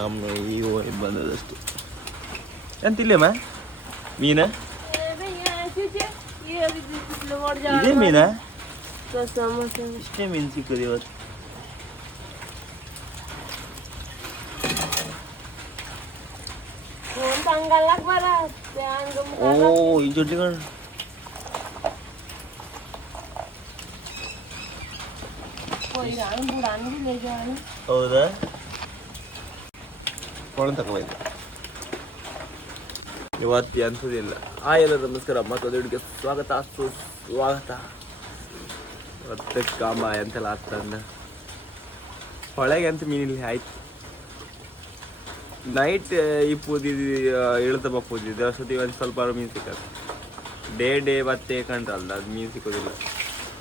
ನಮ್ಮ ಈಗ ಹೋಗಿ ಬಂದದಷ್ಟು ಎಂತಿಲ್ಲಮ್ಮ ಮೀನ ಇದೇ ಮೀನ ಇಷ್ಟೇ ಮೀನು ಸಿಕ್ಕದು ಇವತ್ತು. ಓ ಈ ಜೊತೆಗಳು ಹೌದಾ ಕೊಳ ತಗೊಂಡು ಇವತ್ತು ಎಂಥದಿಲ್ಲ. ಎಲ್ಲ ನಮಸ್ಕಾರ, ಮತ್ತೊಂದು ಹುಡುಗಿ ಸ್ವಾಗತ ಸುಸ್ವಾಗತ. ಮತ್ತೆ ಕಾಂಬ ಎಂತೆಲ್ಲ ಆಗ್ತಂದ ಹೊಳೆಗೆ ಅಂತ ಮೀನಿಲ್ಲ ಆಯ್ತು. ನೈಟ್ ಈ ಪೂದಿದ್ದು ಇಳ್ತಪ್ಪ ಪೂದಿದ್ದು ಅಷ್ಟೊತ್ತಿಗೆ ಒಂದು ಸ್ವಲ್ಪ ಮೀನು ಸಿಕ್ಕದು. ಡೇ ಮತ್ತೆ ಕಂಡ್ರಲ್ಲ ಅದು ಮೀನು ಸಿಕ್ಕೋದಿಲ್ಲ.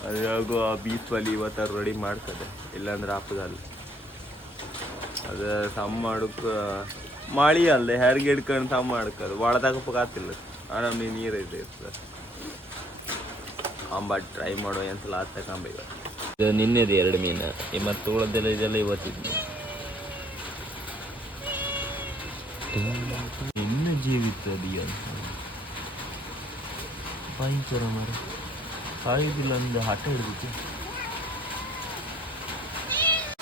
ಅದ್ರಾಗ ಬೀಚ್ ಬಲಿ ಇವತ್ತು ರೆಡಿ ಮಾಡ್ತದೆ, ಇಲ್ಲಾಂದ್ರೆ ಹಾಕೋದಲ್ಲ. ಅದು ಸಮ್ ಮಾಡೋಕ್ಕೆ ಮಳೆ ಅಲ್ಲದೆ ಹೆರಿಗೆ ಹಿಡ್ಕೊಂಡು ಸಮ್ ಮಾಡ್ಕೋದು ಒಳದಾಗಪ್ಪಾಗ್ತಿಲ್ಲ. ಆರಾಮ್ ನೀರು ಇರ್ತದೆ. ಕಾಂಬ ಟ್ರೈ ಮಾಡೋ ಎಂತಲ್ಲ ಆತ ಕಾಂಬ ಇವತ್ತು. ಇದು ನಿನ್ನೆದು 2 ಮೀನು ಮತ್ತು ಉಳದೆಲ್ಲ ಇದೆಲ್ಲ ಇವತ್ತಿದ್ದು. ಇನ್ನು ಜೀವಿತದಿ ಅಂತ ಭಯಂಕರ ಮಾಡ ಸಾಯುದಿಲ್ಲ ಅಂದ ಹಠ ಹಿಡಿದಿತ್ತು.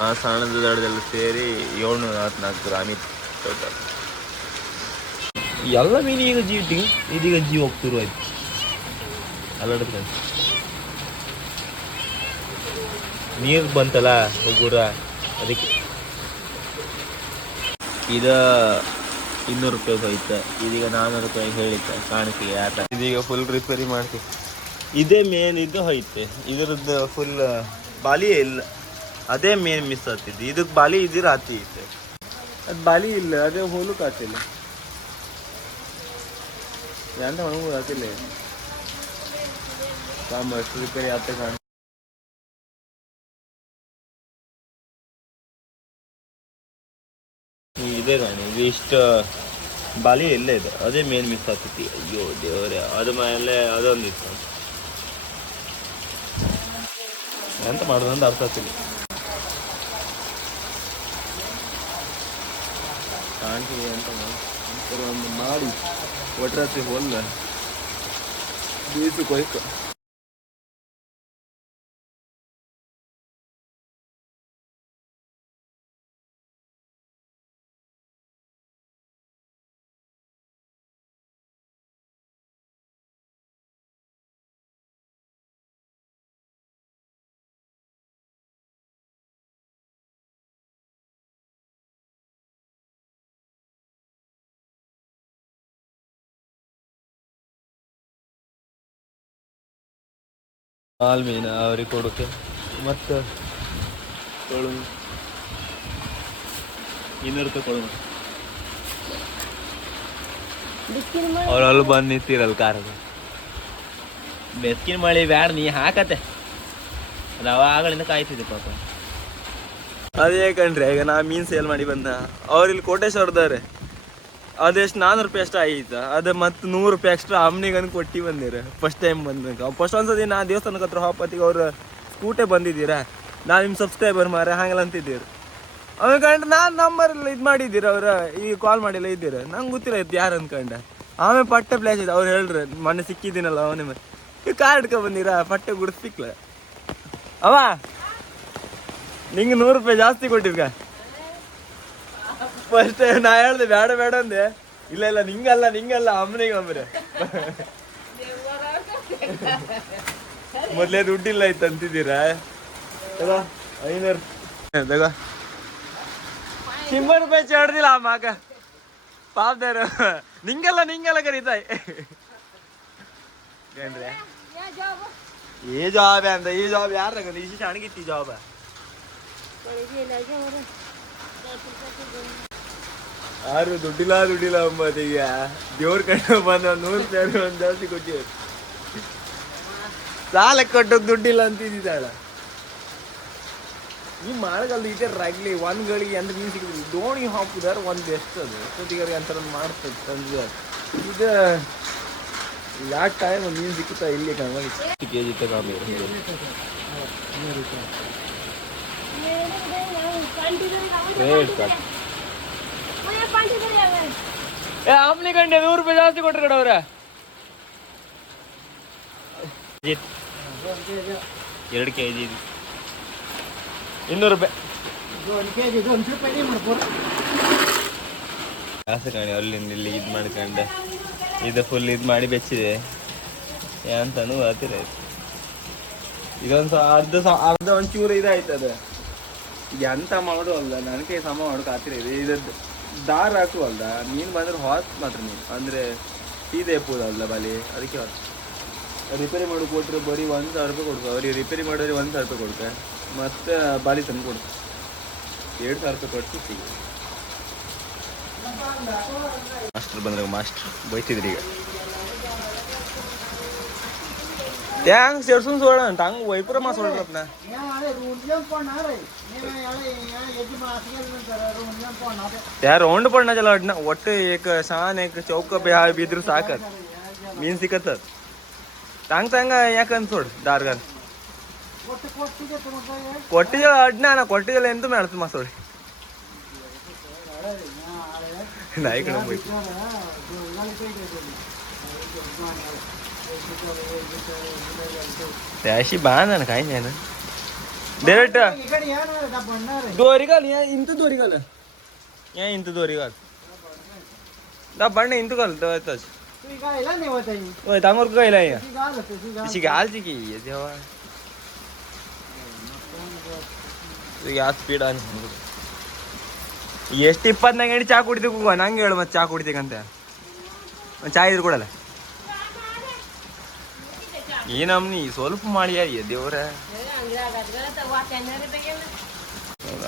ಆ ಸಣ್ಣದ ದಡದೆಲ್ಲ ಸೇರಿ 744 ಗ್ರಾಮ್ ಇತ್ತು ಟೋಟಲ್. ಎಲ್ಲ ಮೀನು ಈಗ ಇದೀಗ ಜೀವ ಹೋಗ್ತಿರು ಆಯ್ತು ಅಲ್ಲಾಡಿದ್ರೆ. ನೀರು ಬಂತಲ್ಲ ಹೋಗುರ ಅದಕ್ಕೆ ಇದು 200 ರೂಪಾಯಿ ಹೋಯ್ತು. ಇದೀಗ 400 ರೂಪಾಯಿ ಹೇಳಿದ್ದೆ ಕಾಣಿಕೆ ಆಟ. ಇದೀಗ ಫುಲ್ ರಿಪೇರಿ ಮಾಡ್ತೀವಿ. ಇದೇ ಮೇನ್ ಇದು ಹೋಯ್ತೆ, ಇದರದ್ದು ಫುಲ್ ಬಾಲಿಯೇ ಇಲ್ಲ. ಅದೇ ಮೇನ್ ಮಿಸ್ ಆಗ್ತಿದ್ದು. ಇದಕ್ಕೆ ಬಾಲಿ ಇದ್ದೀರ ಆತಿ ಐತೆ, ಅದು ಬಾಲಿ ಇಲ್ಲ. ಅದೇ ಹೋಲಕ್ಕೆ ಆಗ್ತಿಲ್ಲ ಎಂತ ಒಣಗು ಆಗ್ತಿಲ್ಲ. ಕಾಂಬ ಅಷ್ಟು ರಿಪೇರಿ ಆತ ಕಾಣ. ಇದೇ ಕಾಣಿ ಇದು ಇಷ್ಟು ಬಾಲಿ ಇಲ್ಲೇ ಇದೆ. ಅದೇ ಮೇನ್ ಮಿಸ್ ಆಗ್ತೈತಿ. ಅಯ್ಯೋ ದೇವರೇ, ಅದ ಮೇಲೆ ಅದೊಂದು ಇತ್ತು. ಎಂತ ಮಾಡೋದಂತ ಅರ್ಥ ಆಗ್ತಿಲ್ಲ. ಕಾಣ್ತೀವಿ ಅಂತ ಒಂದು ಮಾಡಿ ಒಟ್ರಾತ್ರಿ ಹೊಲ್ಲ ಬೀಸು ಕೊಯ್ಕ. ಹಾಲು ಮೀನು ಅವ್ರಿಗೆ ಕೊಡೋಕೆ ಮತ್ತು ಕೊಳು 200 ರೂಪಾಯಿ ಕೊಡು. ಅವ್ರು ಅಲ್ಲಿ ಬಂದು ನಿಂತಿರಲ್ಲ ಕಾರದ. ಬೆಸ್ಕಿನ ಮಳೆ ಬ್ಯಾಡ ನೀ ಹಾಕತ್ತೆ. ಅದು ಆಗಳಿಂದ ಕಾಯ್ತಿದ್ದೆ ಪಾಪ. ಅದೇ ಕಣ್ರಿ, ಈಗ ನಾ ಮೀನು ಸೇಲ್ ಮಾಡಿ ಬಂದ. ಅವ್ರು ಇಲ್ಲಿ ಕೋಟೇಶ್ವರದವ್ರೆ. ಅದೆಷ್ಟು 400 ರೂಪಾಯಿ ಅಷ್ಟು ಆಯ್ತು. ಅದು ಮತ್ತು 100 ರೂಪಾಯಿ ಎಕ್ಸ್ಟ್ರಾ ಅಮ್ಮನಿಗಂದು ಕೊಟ್ಟು ಬಂದಿರ ಫಸ್ಟ್ ಟೈಮ್ ಬಂದಾಗ. ಫಸ್ಟ್ ಒಂದ್ಸತಿ ನಾ ದೇವಸ್ಥಾನಕ್ಕೆ ಹತ್ರ ಹೋಪತ್ತಿಗೆ ಅವ್ರು ಸ್ಕೂಟೇ ಬಂದಿದ್ದೀರಾ, ನಾನು ನಿಮ್ಮ ಸಬ್ಸ್ಕ್ರೈಬರ್ ಮಾರ ಹಂಗಲ್ಲ ಅಂತಿದ್ದೀರಿ. ಆಮೇಲೆ ಕಂಡು ನಾನು ನಂಬರ್ ಇದು ಮಾಡಿದ್ದೀರ, ಅವ್ರು ಈಗ ಕಾಲ್ ಮಾಡಿಲ್ಲ ಇದ್ದೀರ. ನಂಗೆ ಗೊತ್ತಿಲ್ಲ ಇತ್ತು ಯಾರು ಅಂದ್ಕೊಂಡೆ. ಆಮೇಲೆ ಪಟ್ಟೆ ಪ್ಲೇಸ್ ಇದೆ. ಅವ್ರು ಹೇಳ್ರಿ ಮೊನ್ನೆ ಸಿಕ್ಕಿದ್ದೀನಲ್ಲ ಅವನೇ ಮೇಲೆ ಈಗ ಕಾರ್ ಹಿಡ್ಕೊ ಬಂದಿರಾ ಪಟ್ಟೆ ಗುಡ್ದು ಸಿಕ್ಲ. ಅವ ನಿಂಗೆ 100 ರೂಪಾಯಿ ಜಾಸ್ತಿ ಕೊಟ್ಟಿರ್ಕ. ಫಸ್ಟ್ ನಾ ಹೇಳ್ದೆ ಬೇಡ ಬೇಡ ಅಂದೆ. ಇಲ್ಲ ನಿಂಗಲ್ಲ ಅಮ್ಮನಿಗೆ ಅಮ್ಮರೆ ಮೊದ್ಲೇ ದುಡ್ಡಿಲ್ಲ ಇತ್ತು ಅಂತಿದ್ದೀರಾ. 500 100 ರೂಪಾಯಿ ಚಡ್ದಿಲ್ಲ ಆ ಮಾಕ ಪಾಪ್ದಾರ. ನಿಂಗೆಲ್ಲ ಕರೀತಾಯಿ ಏನ್ರೆ ಈ ಜಾಬ್ ಅಂತ. ಈ ಜಾಬ್ ಯಾರು ತಗೊಂಡು ಇಷ್ಟು ಅಣಗಿತ್ತು ಈ ಜಾಬ್. ಯಾರು ದುಡ್ಡಿಲ್ಲ ಅಂಬತ್ತೀಗ ದೇವ್ರ ಕಡೆ ಬಂದ 100 ರೂಪಾಯಿ ಒಂದು ಜಾಸ್ತಿ ಕೊಟ್ಟಿದ್ರು. ಸಾಲ ಕೊಟ್ಟೋಗಿ ದುಡ್ಡಿಲ್ಲ ಅಂತಿದ್ದಾಳ. ಈ ಮಳೆಗಾಲದ ಈಟೆ ರಾಗ್ಲಿ ಒಂದ್ಗಳಿಗೆ ಎಂತ ಮೀನು ಸಿಕ್ಕಿದ್ರು ದೋಣಿ ಹಾಕಿದಾರೆ ಒಂದು ಬೆಸ್ಟ್. ಅದು ಎಷ್ಟೊತ್ತಿಗೆ ಅಂತರ ಮಾಡ್ತದೆ ಸಂಜೆ. ಇದು ಯಾವ ಟೈಮ್ ಮೀನು ಸಿಕ್ಕುತ್ತಾ ಇಲ್ಲಿ ಕಮ್ಮಿ ಕೆಜಿ ತಗೊಂಡು ರೇಟ್ ಕಟ್ ಆಮ್ಲಿ ಗಂಟೆ 100 ರೂಪಾಯಿ ಜಾಸ್ತಿ ಕೊಟ್ರು ಕಡೆ ಅವ್ರ 2 kg 200 ರೂಪಾಯಿ ಕಾಸು ಕಾಣಿ ಅಲ್ಲಿಂದ ಇಲ್ಲಿ ಇದು ಮಾಡ್ಕೊಂಡೆ ಇದು ಫುಲ್ ಇದು ಮಾಡಿ ಬೆಚ್ಚಿದೆ ಅಂತಾನು ಹತ್ತಿರ ಇದೊಂದು ಅರ್ಧ ಒಂಚೂರು ಇದಾಯ್ತದ ಈಗ ಎಂತ ಮಾಡುವಲ್ಲ ನನಗೆ ಸಮ ಮಾಡೋಕೆ ಹತ್ತಿರ ಇದೆ ಇದದ್ದು ದಾರ ಹಾಕುವಲ್ದ ಮೀನು ಬಂದ್ರೆ ಹಾತ್ ಮಾತ್ರ ಮೀನು ಅಂದರೆ ಸೀದೆ ಎಪ್ಪುದಲ್ಲ ಬಲಿ ಅದಕ್ಕೆ ರಿಪೇರಿ ಮಾಡಿ ಕೊಟ್ಟರೆ ಬರೀ 1,000 ರೂಪಾಯಿ ಕೊಡ್ಬೇಕು ಅವ್ರಿಗೆ ರಿಪೇರಿ ಮಾಡಿದ್ರೆ 1,000 ರೂಪಾಯಿ ಕೊಡ್ತಾರೆ ಮತ್ತು ಬಾಲಿ ತಂದು ಕೊಡ್ತಾರೆ 2,000 ರೂಪಾಯಿ ಕೊಟ್ಟು ಸಿಗ ಮಾಸ್ಟರ್ ಬಂದ್ರೆ ಮಾಸ್ಟರ್ ಬೈತಿದ್ರಿ ಈಗ Yang sersun soalan tang waipura mas soalan apna. यार रोंड पडना चला अडना वट्टे एक शान एक चौक पे हा बिद्र साकत मीन सिकत टांग टांग याकन सोड दारगन कोट्टी जला अडना ना कोट्टी जला ಎಂತ ಮಾಡ್ತ ಮಾಸೋಡಿ नाही कण ಹೋಯ್ त्याशी बांध ना काही नाही ना डायरेक्ट दोरी घाल या इंत दोरी घाल या इंत दोरी घाल दा बಣ್ಣ इंत घाल तच ओय तांगोर गायला या ती घालची की देवा या स्पीड आणि ಎಷ್ಟು 24 ಗಂಟೆ ಚಾ ಕುಡಿತೀವಿ ನಂಗೆ ಹೇಳು ಮತ್ತೆ ಚಾ ಕುಡಿತೀಕಂತ ಚಾ ಇದ್ರು ಕೊಡಲ್ಲ ಏನಮ್ಮನಿ ಸ್ವಲ್ಪ ಮಾಡಿಯ ದೇವ್ರ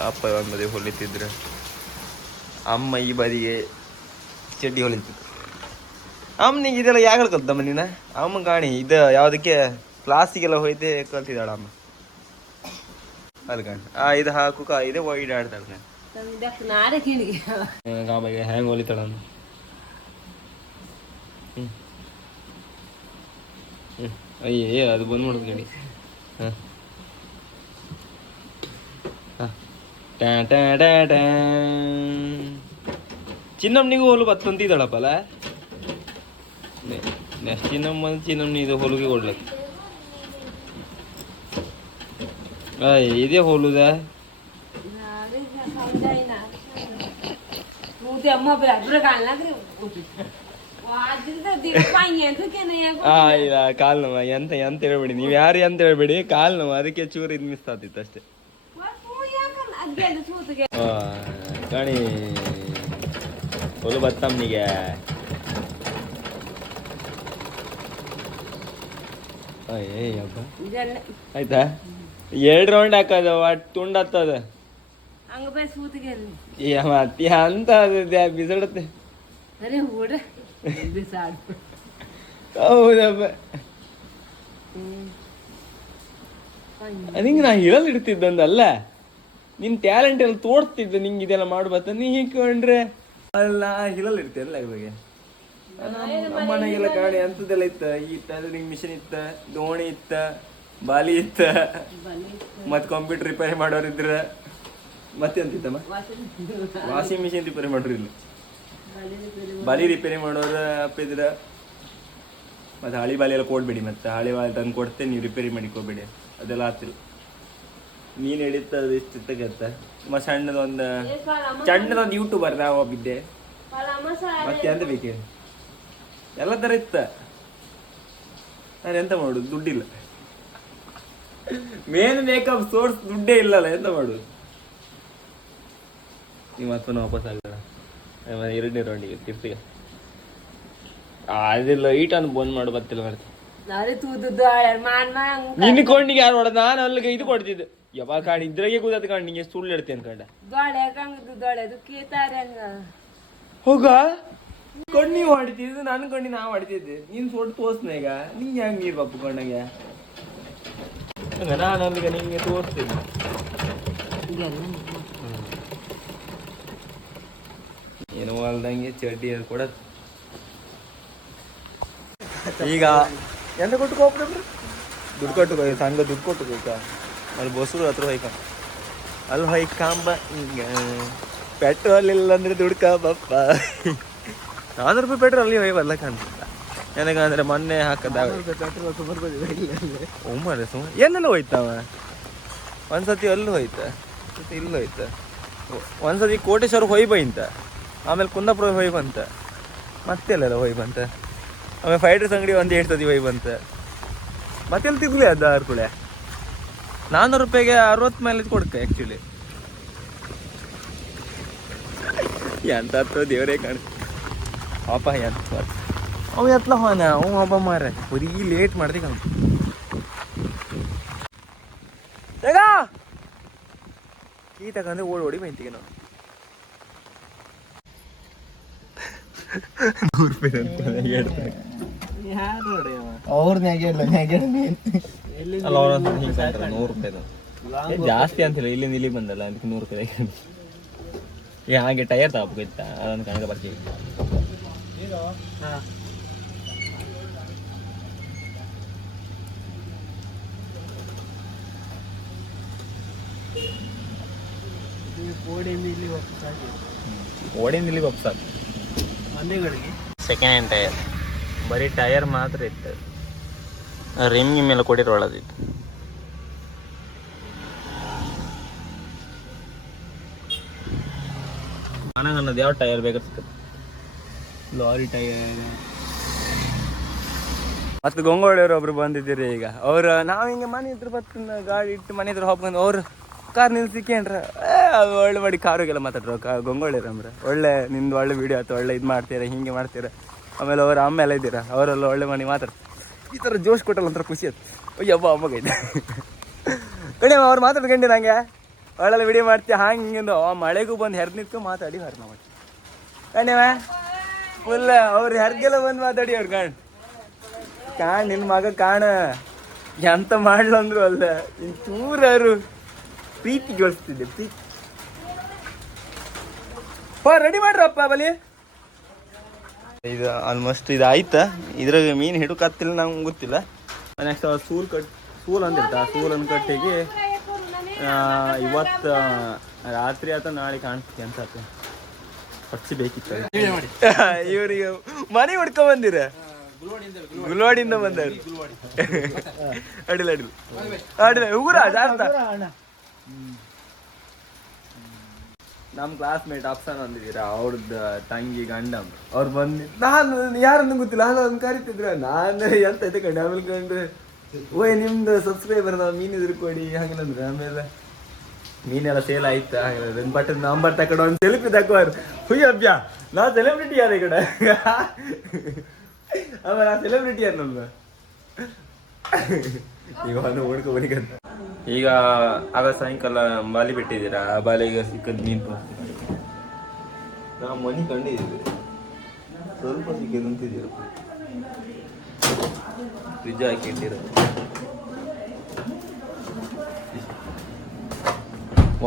ಅಪ್ಪ ಒಂದು ಬದಿ ಹೊಲಿತಿದ್ರು ಅಮ್ಮ ಈ ಬದಿಗೆ ಚಡ್ಡಿ ಹೊಲಿತಿದ್ರು ಅಮ್ಮನಿಗೆ ಇದೆಲ್ಲ ಯಾಕೆ ಕಲ್ತಮ್ಮ ನೀನ ಅಮ್ಮ ಕಾಣಿ ಇದು ಯಾವುದಕ್ಕೆ ಕ್ಲಾಸಿಗೆಲ್ಲ ಹೋಯ್ತೆ ಕಲ್ತಿದ್ದಾಳ ಅಮ್ಮ ಅದು ಕಾಣಿ ಇದು ಹಾಕು ಇದೆ ಓಡಾಡ್ತಾಳೆ ಕಾಮಗೆ ಹೆಂಗೆ ಹೊಲಿತಾಳ ಅಯ್ಯೇ ಅದು ಬಂದ್ ಮಾಡೋದು ಗಡಿ ಚಿನ್ನಮ್ಮನಿಗೂ ಹೊಲು ಬತ್ತಂತಿದ್ದಾಳಪ್ಪಲ್ಲ ನೆಕ್ಸ್ಟ್ ಚಿನ್ನಮ್ಮನಿ ಇದು ಹೊಲಿಗೆ ಕೊಡ್ಲಕ್ಕ ಇದೇ ಹೊಲುದ ಇಲ್ಲ ಕಾಲ್ ನೋವ ಎಂತ ಹೇಳ್ಬೇಡಿ ನೀವ್ ಯಾರು ಅಂತ ಹೇಳ್ಬೇಡಿ ಕಾಲ್ ನೋವು ಅದಕ್ಕೆ ಚೂರು ಇದು ಮಿಸ್ ಆಗ್ತಿತ್ತು ಅಷ್ಟೇ ಕಾಣಿ ಹೊಲು ಬತ್ತಮ್ಮನಿಗೆ ಆಯ್ತಾ 2 ರೌಂಡ್ ಹಾಕದ ತುಂಡ ಹತ್ತದ ಮತ್ತಿ ಅಂತ ಬಿಸಾಡತ್ತೆ ಹೌದಪ್ಪ ನಿಂಗೆ ನಾ ಹಿರಲ್ ಇಡ್ತಿದ್ದಂದಲ್ಲ ನಿನ್ ಟ್ಯಾಲೆಂಟ್ ಎಲ್ಲ ತೋರ್ಸ್ತಿದ್ದ ನಿಂಗೆ ಇದೆಲ್ಲ ಮಾಡ್ಬತ್ತ ನೀ ಹೀಕೊಂಡ್ರೆ ಅಲ್ಲ ಹಿರಲ್ ಇಡ್ತಿಯಲ್ಲ ಇವಾಗ ನಮ್ಮನೆಗೆಲ್ಲ ಕಾಣಿ ಅಂತದೆಲ್ಲ ಇತ್ತ ಈ ಟೈಲರಿಂಗ್ ಮಿಷಿನ್ ಇತ್ತ ದೋಣಿ ಇತ್ತ ಬಾಲಿ ಇತ್ತ ಮತ್ ಕಂಪ್ಯೂಟರ್ ರಿಪೇರಿ ಮಾಡೋರಿದ್ರ ಮತ್ತೆ ಅಂತಿತ್ತಮ್ಮ ವಾಷಿಂಗ್ ಮಿಷಿನ್ ರಿಪೇರಿ ಮಾಡೋರು ಇಲ್ಲ ಬಾಲಿ ರಿಪೇರಿ ಮಾಡೋರು ಅಪ್ಪಿದ್ರ ಮತ್ತೆ ಹಳಿ ಬಾಲಿ ಎಲ್ಲ ಕೊಡ್ಬೇಡಿ ಮತ್ತೆ ಹಳಿ ಬಾಲಿ ತಂದು ಕೊಡ್ತೆ ನೀವು ರಿಪೇರಿ ಮಾಡಿಕೋಬೇಡಿ ಅದೆಲ್ಲ ಆಗ್ತಿಲ್ಲ ನೀನ್ ಹಿಡಿತ ಇಷ್ಟಿತ್ತಗತ್ತ ಮತ್ತೆ ಸಣ್ಣದೊಂದು ಯೂಟ್ಯೂಬರ್ ನಾವು ಒಬ್ಬಿದ್ದೆ ಮತ್ತೆ ಎಂತ ಬೇಕೇ ಎಲ್ಲ ತರ ಇತ್ತ ನಾನು ಎಂತ ಮಾಡುದು ದುಡ್ಡಿಲ್ಲ ಮೇನ್ ಮೇಕಪ್ ಸೋರ್ಸ್ ದುಡ್ಡೇ ಇಲ್ಲಲ್ಲ ಎಂತ ಮಾಡುದು ನೀವು ಮತ್ತೆ ವಾಪಸ್ ಆಗಲ್ಲ 2ನೇ ರೌಂಡಿಗೆ ಟಿಪ್ಪಿಗೆ ಅದೆಲ್ಲ ಈಟನ್ನು ಬಂದ್ ಮಾಡಿ ಬರ್ತಿಲ್ಲ ನಿನ್ನ ಕೊಂಡಿಗೆ ಯಾರು ಹೊಡೆದ ನಾನು ಅಲ್ಲಿಗೆ ಇದು ಕೊಡ್ತಿದ್ದೆ ಯಾವಾಗ ಕಾಣಿ ಇದ್ರಾಗೆ ಕೂದತ್ ಕಾಣಿ ನಿಂಗೆ ಸುಳ್ಳು ಹೇಳ್ತೆ ಅನ್ಕೊಂಡ ಹೋಗ ಕಣ್ಣಿ ಹೊಡಿತಿದ್ದು ನನ್ನ ಕಣ್ಣಿ ನಾವು ಹೊಡಿತಿದ್ದೆ ನೀನ್ ಸೊಟ್ಟು ತೋರ್ಸ್ನ ಈಗ ನಿಂಗೆ ಹೆಂಗ್ ನೀರ್ ಬಪ್ಪು ಕಣ್ಣಗೆ ನಾನು ಅಲ್ಲಿಗೆ ನಿಂಗೆ ತೋರಿಸ್ತೀನಿ ಏನೋ ಅಲ್ದಂಗೆ ಚಡ್ಡಿ ಕೂಡ ಈಗ ಎಂತ ಕೊಟ್ಟು ದುಡ್ಡು ಕೊಟ್ಟು ಸಂಘ ದುಡ್ಡು ಕೊಟ್ಟು ಅಲ್ಲಿ ಬಸ್ರು ಹತ್ರ ಹೊಯ್ಕ ಅಲ್ಲಿ ಹೊಯ್ಕಾಂಬ ಈಗ ಪೆಟ್ರೋಲ್ ಇಲ್ಲ ಅಂದ್ರೆ ದುಡ್ಕ ಬಪ್ಪ ₹400 ಪೆಟ್ರೋಲ್ ಅಲ್ಲಿ ಹೋಯ್ಬಲ್ಲ ಕಾಣ್ತಿಲ್ಲ. ಏನಕ್ಕಂದ್ರೆ ಮೊನ್ನೆ ಹಾಕದ ಒಮ್ಮರೆ ಸುಮ್ಮನೆ ಏನೆಲ್ಲ ಹೋಯ್ತಾವ. ಒಂದ್ಸತಿ ಅಲ್ಲೂ ಹೋಯ್ತ, ಇಲ್ಲೂ ಹೋಯ್ತ. ಒಂದ್ಸತಿ ಕೋಟೇಶ್ವರ ಹೋಯ್ ಬೈಂತ, ಆಮೇಲೆ ಕುಂದಾಪುರ ಹೋಯ್ ಬಂತ, ಮತ್ತೆ ಅಲ್ಲೆಲ್ಲ ಹೋಯ್ ಬಂತ. ಆಮೇಲೆ ಫೈಡ್ರಸ್ ಅಂಗಡಿ ಒಂದು 8 ಸತಿ ಹೋಯ್ ಬಂತ. ಮತ್ತೆಲ್ಲ ತಿರ್ಲಿ ಅದು ಕುಳೆ ₹400 60 ಮೈಲೇಜ್ ಕೊಡ್ತೆ ಆ್ಯಕ್ಚುಲಿ. ಎಂತ ದೇವರೇ ಕಾಣ ಪಾಪ. ಎಂತ ಅವ ಎತ್ಲ ಹೋನ ಅವ ಹಬ್ಬ ಮಾರ ಬರೀ ಲೇಟ್ ಮಾಡ್ದೆ ಕಾಣ. ಕೀ ತಗೊಂಡ್ರೆ ಓಡಿ ಬೈಂತಿಗೆ ನಾವು ₹100 ಜಾಸ್ತಿ ಅಂತಿಲ್ಲ. ಇಲ್ಲಿಂದ ಇಲ್ಲಿ ಬಂದಲ್ಲ ಅದಕ್ಕೆ ₹100 ಹಾಗೆ ಟೈರ್ ತಗೋಬೇಕಿತ್ತ ಅದನ್ನು ಕಣಗ ಬರ್ತೀವಿ. ಓಡಿಂದ ಇಲ್ಲಿ ವಾಪಸ್ ಸೆಕೆಂಡ್ ಹ್ಯಾಂಡ್ ಟೈರ್, ಬರೀ ಟೈರ್ ಮಾತ್ರ ಇತ್ತು. ರಿಮ್ ಮೇಲೆ ಕೊಟ್ಟಿರೋ ಒಳದಿತ್ತು. ಅನ್ನೋದು ಯಾವ ಟೈರ್ ಬೇಕಾದ್ರೆ ಸಿಕ್ಕತ್ತೆ. Lorry tyre. ಮತ್ತು ಗೊಂಗೋಳಿಯವರು ಒಬ್ರು ಬಂದಿದ್ದೀರಿ ಈಗ. ಅವ್ರು ನಾವು ಹಿಂಗೆ ಮನೆ ಇದ್ರು ಬತ್ತಿನ ಗಾಡಿ ಇಟ್ಟು ಮನೆ ಇದ್ರು ಹೋಗ್ಬಂದು ಅವ್ರು ಕಾರ್ ನಿಲ್ಸಿ ಸಿಕ್ಕೇನ್ರ ಒಳ್ಳೆ ಮಾಡಿ ಕಾರಿಗೆಲ್ಲ ಮಾತಾಡ್ರು. ಗೊಂಗೋಳಿಯರಂದ್ರೆ ಒಳ್ಳೆ ನಿಮ್ದು ಒಳ್ಳೆ ವೀಡಿಯೋ ಆಯ್ತು, ಒಳ್ಳೆ ಇದು ಮಾಡ್ತೀರ, ಹಿಂಗೆ ಮಾಡ್ತೀರ. ಆಮೇಲೆ ಅವ್ರು ಅಮ್ಮ ಎಲ್ಲ ಇದ್ದೀರಾ, ಅವರೆಲ್ಲ ಒಳ್ಳೆ ಮಾಡಿ ಮಾತಾಡ್ತಾರೆ. ಈ ಥರ ಜೋಶ್ ಕೊಟ್ಟಲ್ಲ ಒಂಥರ ಖುಷಿ ಆಯ್ತು. ಅಯ್ಯಬ್ಬ ಅಮ್ಮಗೈತೆ ಕಣೆ ಅವ್ರು ಮಾತಾಡ್ಕೊಂಡೆ ನಂಗೆ ಒಳ್ಳೆಲ್ಲ ವಿಡಿಯೋ ಮಾಡ್ತೀಯ ಹಂಗೆ ಮಳೆಗೂ ಬಂದು ಹೆರ್ದು ನಿಂತ್ಕೊಂಡು ಮಾತಾಡಿ ಹೊರ ಮಾಡಿ ಕಣಿವ ಫುಲ್ ಅವ್ರು ಹೆರ್ಗೆಲ್ಲ ಬಂದು ಮಾತಾಡಿ ಅವ್ರು ಕಾಣ್ ನಿನ್ನ ಮಗ ಕಾಣ ಎಂತ ಮಾಡ್ಲ ಅಂದ್ರು ಅಲ್ಲ ಚೂರಾರು ಪ್ರೀತಿ ಗಳಿಸ್ತಿದ್ದೆ. ಪ್ರೀತಿ ರೆಡಿ ಮಾಡ್ರಪ್ಪ ಬಲಿ. ಇದು ಆಲ್ಮೋಸ್ಟ್ ಇದು ಆಯ್ತಾ. ಇದ್ರಾಗ ಮೀನು ಹಿಡುಕತ್ತಿಲ್ಲ ನಂಗೆ ಗೊತ್ತಿಲ್ಲ. ನೆಕ್ಸ್ಟ್ ಸೂಲ್ ಅಂದಿರ್ತ ಆ ಸೂಲನ್ನು ಕಟ್ಟಿಗೆ ಇವತ್ತು ರಾತ್ರಿ ಆತ ನಾಳೆ ಕಾಣಿಸ್ತಿ ಅಂತ ಪಕ್ಷಿ ಬೇಕಿತ್ತು. ಇವ್ರಿಗೆ ಮನೆ ಹುಡ್ಕೊಂಡ್ ಬಂದಿರ ಗುಲ್ವಾಡಿಯಿಂದ ಬಂದ ಅಡಿಲ್ಲ ಅಡಿಲ್ಲ ಅಡಿಲ್ಲ ಉಗುರ ಜಾಸ್ತ. ನಮ್ಮ ಕ್ಲಾಸ್ಮೇಟ್ ಅಪ್ಸನ್ ಅಂದಿದ್ದೀರಾ, ಅವ್ರದ್ದು ತಂಗಿ ಗಂಡ ಅವ್ರು ಬಂದು ನಾನು ಯಾರನ್ನು ಗೊತ್ತಿಲ್ಲ ಅದನ್ನು ಕರಿತಿದ್ರ. ನಾನು ಎಂತ ಐತೆ ಕಂಡು ಆಮೇಲೆ ಕಂಡು ಓಯ್ ನಿಮ್ದು ಸಬ್ಸ್ಕ್ರೈಬರ್ ನಾವು ಮೀನಿದ್ರು ಕೊಡಿ ಹಂಗಂದ್ರೆ. ಆಮೇಲೆ ಮೀನೆಲ್ಲ ಸೇಲ್ ಆಯ್ತಾ ಹಾಗೆ ಬಟ್ ನಂಬರ್ ತಗೊಂಡು ಒಂದು ಸೆಲ್ಫಿ ತಕೋರು ಹುಯ್ಯ ಅಭ್ಯಾ ನಾ ಸೆಲೆಬ್ರಿಟಿ ಯಾರ ಈ ಕಡೆ. ಆಮೇಲೆ ಆ ಸೆಲೆಬ್ರಿಟಿ ಯಾರು ನಮ್ದು ಈಗ ಒಂದು ಹುಡ್ಕೊ ಹುಡುಗಂತ. ಈಗ ಆಗ ಸಾಯಂಕಾಲ ಬಾಲಿ ಬಿಟ್ಟಿದ್ದೀರಾ, ಆ ಬಾಲಿಗೆ ಸಿಕ್ಕದ್ ಮೀನು ನಾವು ಮನಿ ಕಂಡಿದ್ದೀವಿ. ಸ್ವಲ್ಪ ಸಿಕ್ಕಿದ್ದು ಅಂತಿದ್ದೀರ ಫ್ರಿಜ್ ಹಾಕಿಟ್ಟಿರ.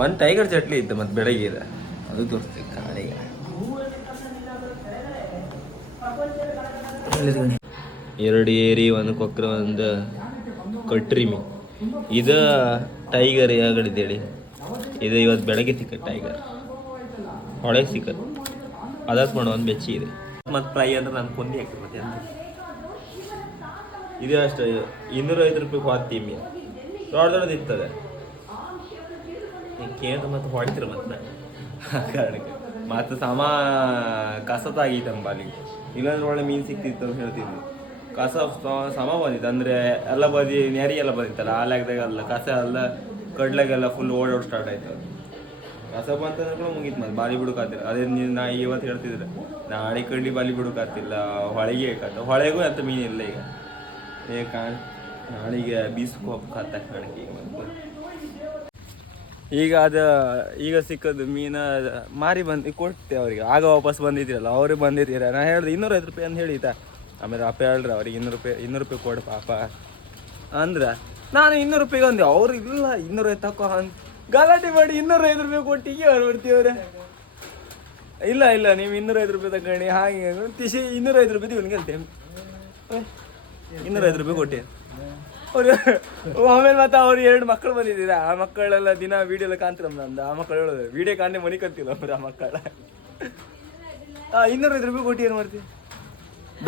ಒಂದು ಟೈಗರ್ ಚಟ್ಲಿ ಇತ್ತು ಮತ್ತೆ ಬೆಳಗ್ಗೆ ಇದೆ ಅದು ತೋರಿಸ್ತೀವಿ ಕಾಣಿಗೆ. 2 ಏರಿ 1 ಕೊಕ್ರ 1 ಕಟ್ರಿ ಮೀನು. ಇದು ಟೈಗರ್ ಯಾಗಳಿದ್ದೇಳಿ ಇದು ಇವತ್ತು ಬೆಳಗ್ಗೆ ಸಿಕ್ಕತ್ ಟೈಗರ್ ಹೊಳೆಗೆ ಸಿಕ್ಕತ್. ಅದಾಸ್ ಮಾಡೋ ಒಂದು ಬೆಚ್ಚಿ ಇದೆ ಮತ್ತು ಫ್ರೈ ಅಂದ್ರೆ ನಾನು ಕೊಂದಿ ಹಾಕಿ ಮತ್ತೆ ಇದು ಅಷ್ಟು ₹205 ಹೊತ್ತಿ ಮೀನು ದೊಡ್ಡದು ಇರ್ತದೆ. ಕೇಂದ್ರ ಮತ್ತು ಹೊಡಿತೀರ ಮತ್ತೆ ಕಾರಣಕ್ಕೆ ಮತ್ತು ಕಸತಾಗಿತ್ತು ನಮ್ಮ ಬಾಲಿಗೆ. ಇಲ್ಲಾಂದ್ರೆ ಒಳ್ಳೆ ಮೀನು ಸಿಕ್ತಿತ್ತು ಅಂತ ಹೇಳ್ತಿದ್ವಿ. ಕಸ ಸಮ ಬಂದಿತ್ತು ಅಂದರೆ ಎಲ್ಲ ಬದಿ ನೆರಿ ಎಲ್ಲ ಬಂದಿತ್ತಲ್ಲ ಆ ಲೆಕ್ಕದಾಗೆಲ್ಲ ಕಸ ಎಲ್ಲ ಕಡ್ಲಾಗೆಲ್ಲ ಫುಲ್ ಓಡೋಡ್ ಸ್ಟಾರ್ಟ್ ಆಯ್ತು. ಕಸ ಬಂತಂದ್ರೆ ಕೂಡ ಮುಗೀತು ಮತ್ತೆ ಬಾಲಿ ಬಿಡೋಕಾತಿಲ್ಲ. ಅದೇ ನಾ ಇವತ್ತು ಹೇಳ್ತಿದ್ರೆ ನಾಳೆ ಕಡ್ಲಿ ಬಾಲಿ ಬಿಡೋಕಾತಿಲ್ಲ, ಹೊಳೆಗೆ ಹೊಳೆಗೂ ಅಂತ ಮೀನಿಲ್ಲ ಈಗ. ನಾಳೆಗೆ ಬೀಸ್ಕೊ ಹೋಗ್ಬೇಕಾತ ಕಾಣಕ್ಕೆ ಈಗ ಮತ್ತೆ. ಈಗ ಅದು ಈಗ ಸಿಕ್ಕದು ಮೀನು ಮಾರಿ ಬಂದು ಕೊಟ್ಟೆ ಅವ್ರಿಗೆ. ಆಗ ವಾಪಸ್ ಬಂದಿದ್ದೀರಲ್ಲ ಅವ್ರಿಗೆ ಬಂದಿದ್ದೀರ. ನಾನು ಹೇಳಿದೆ ₹205 ಅಂತ ಹೇಳಿದ್ದ. ಆಮೇಲೆ ಅಪ್ಪ ಹೇಳ್ರಿ ಅವ್ರಿಗೆ ₹200 ಕೊಡು ಪಾಪ ಅಂದ್ರೆ ನಾನು ₹200 ಅಂದೆ. ಅವ್ರು ಇಲ್ಲ 200 ತಕೋ ಅಂತ ಗಲಾಟೆ ಮಾಡಿ ₹205 ಕೊಟ್ಟಿಗೆ ಅವ್ರು ಬರ್ತೀವ್ರೆ. ಇಲ್ಲ ಇಲ್ಲ ನೀವು ₹205 ತಗೊಂಡು ಹಾಗೆ ತಿಸಿ ₹205 ಇವನಿಗೆ ಅಂತೆ ₹205 ಕೊಟ್ಟೆ ಅವ್ರು. ಆಮೇಲೆ ಮತ್ತೆ ಅವ್ರು 2 ಮಕ್ಕಳು ಬಂದಿದ್ದೀರಾ. ಆ ಮಕ್ಕಳೆಲ್ಲ ದಿನ ವೀಡಿಯೋ ಎಲ್ಲ ಕಾಣ್ತಿರ ನಂದು. ಆ ಮಕ್ಕಳು ಹೇಳೋದು ವೀಡಿಯೋ ಕಾಣೆ ಮನೆ ಕತ್ತಿಲ್ಲ ಅವ್ರು ಆ ಮಕ್ಕಳ 250 ಕೊಟ್ಟು ಏನು ಮಾಡ್ತೀವಿ?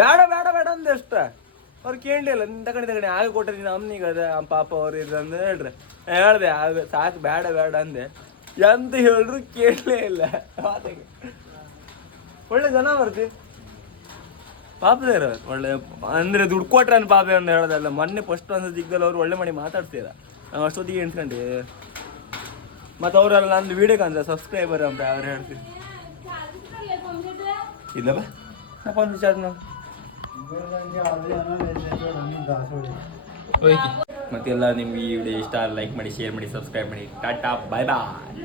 ಬೇಡ ಬೇಡ ಬೇಡ ಅಂದೆ ಅಷ್ಟ. ಅವ್ರು ಕೇಳಲಿಲ್ಲ, ನಿನ್ನ ತಗೊಂಡು ಆಗ ಕೊಟ್ಟರೆ ನೀನು ಅಮ್ಮನಿಗೆ ಅದ ಪಾಪ ಅವ್ರು ಇದಂದು ಹೇಳ್ರಿ. ಹೇಳ್ದೆ ಆಗ ಸಾಕು ಬೇಡ ಬೇಡ ಅಂದೆ. ಎಂತ ಹೇಳ್ರು ಕೇಳಲೇ ಇಲ್ಲ. ಒಳ್ಳೆ ಜನ ಬರ್ತಿ ಪಾಪದೇರ ಒಳ್ಳೆ ಅಂದ್ರೆ ದುಡ್ಡು ಕೊಟ್ರೆ ಅನ್ ಪಾಪ ಅಂತ ಹೇಳೋದಲ್ಲ. ಮೊನ್ನೆ ಫಸ್ಟ್ ಒಂದು ದಿಗ್ಗಲ್ಲಿ ಅವ್ರು ಒಳ್ಳೆ ಮಾಡಿ ಮಾತಾಡ್ತೀರ. ನಾವು ಅಷ್ಟೊತ್ತಿಗೆ ಎಣ್ಸ್ಕೊಂಡೆ. ಮತ್ತು ಅವರೆಲ್ಲ ನಂದು ವಿಡಿಯೋ ಕಾಣ್ತಾರೆ ಸಬ್ಸ್ಕ್ರೈಬರ್ ಅಂತ ಅವ್ರು ಹೇಳ್ತೀವಿ. ಇಲ್ಲ ಬಾ ಒಂದು ವಿಚಾರ ನಾವು ಮತ್ತೆಲ್ಲ ನಿಮ್ಗೆ ಈ ವಿಡಿಯೋ ಇಷ್ಟ ಲೈಕ್ ಮಾಡಿ, ಶೇರ್ ಮಾಡಿ, ಸಬ್ಸ್ಕ್ರೈಬ್ ಮಾಡಿ. ಟಾಟಾ ಬಾಯ್ ಬಾಯ್.